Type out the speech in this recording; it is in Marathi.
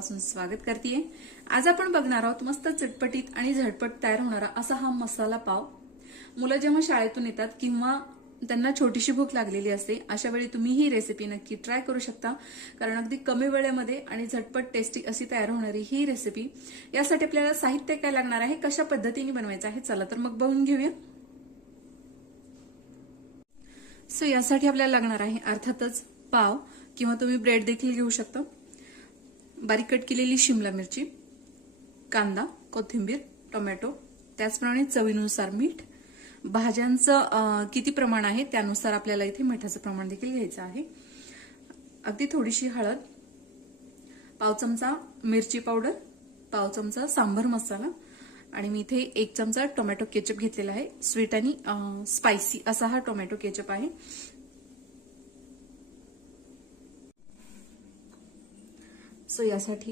पासून स्वागत करतेय। आज आपण बघणार आहोत मस्त चटपटीत आणि झटपट तयार होणारा असा हा मसाला पाव। मुलं जेव्हा शाळेतून येतात किंवा त्यांना छोटीशी भूक लागलेली असते अशा वेळी तुम्ही ही रेसिपी नक्की ट्राय करू शकता, कारण अगदी कमी वेळेमध्ये आणि झटपट टेस्टी अशी तयार होणारी ही रेसिपी। यासाठी आपल्याला साहित्य काय लागणार आहे, कशा पद्धतीने बनवायचं आहे, चला तर मग बघून घेऊया। सो यासाठी आपल्याला लागणार आहे अर्थातच पाव किंवा तुम्ही ब्रेड देखील घेऊ शकता, बारीक कट केलेली शिमला मिरची, कांदा, कोथिंबीर, टोमॅटो, त्याचप्रमाणे चवीनुसार मीठ। भाज्यांचं किती प्रमाण आहे त्यानुसार आपल्याला इथे मिठाचं प्रमाण देखील घ्यायचं आहे। अगदी थोडीशी हळद, पाव चमचा मिरची पावडर, पाव चमचा सांबर मसाला आणि मी इथे 1 चमचा टोमॅटो केचप घेतलेला आहे। स्वीट आणि स्पायसी असा हा टोमॅटो केचप आहे। सो यासाठी